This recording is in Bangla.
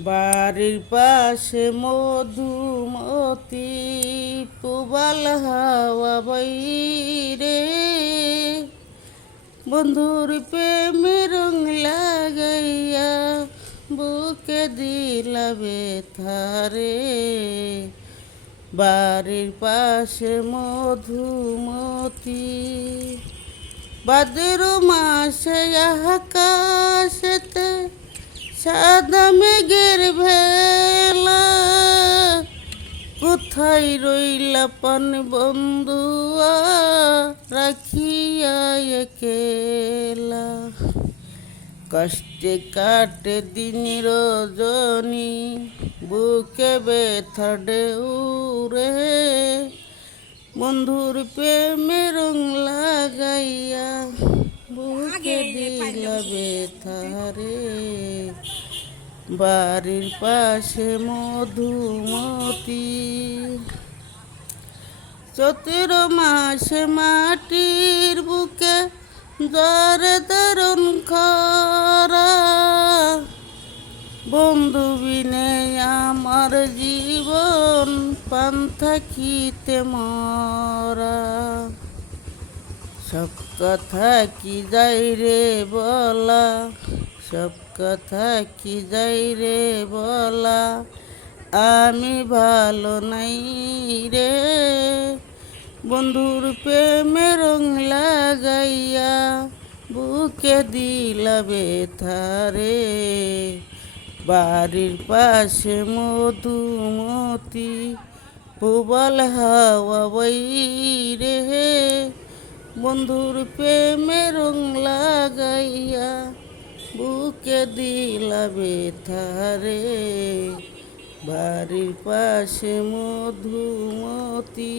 বাড়ির পাশে মধুমতি পুবাল হাওয়া বইরে বন্ধুর প্রেমে রং লাগাইয়া বুকে দিলা বেথারে। বাড়ির পাশে মধুমতি ভাদ্র মাসে আকাশেতে সাদা মেঘের ভেলা, কোথায় রইলা পান বন্ধুয়া রাখিয়া একেলা। কষ্টে কাটে দিন রজনী বুকে ব্যথা ঢেউ রে, বন্ধুর প্রেমে রং লাগাইয়া বুকে দিলা ব্যথা রে। বাড়ির পাশে মধুমতি চৈত্র মাসে মাটির বুকে জ্বরে দারুণ খরা, বন্ধু বিনে আমার জীবন পান থাকিতে মরা। সব কথা কি যাই রে বলা, সব কথা কি যাই রে বলা, আমি ভালো নাই রে। বন্ধুর প্রেমে রং লাগাইয়া বুকে দিলা ব্যথা রে। বাড়ির পাশে মধুমতি পুবাল হাওয়া বইরে, বন্ধুর প্রেমে রং লাগাইয়া বুকে দিলা ব্যথা রে। বাড়ির পাশে মধুমতি।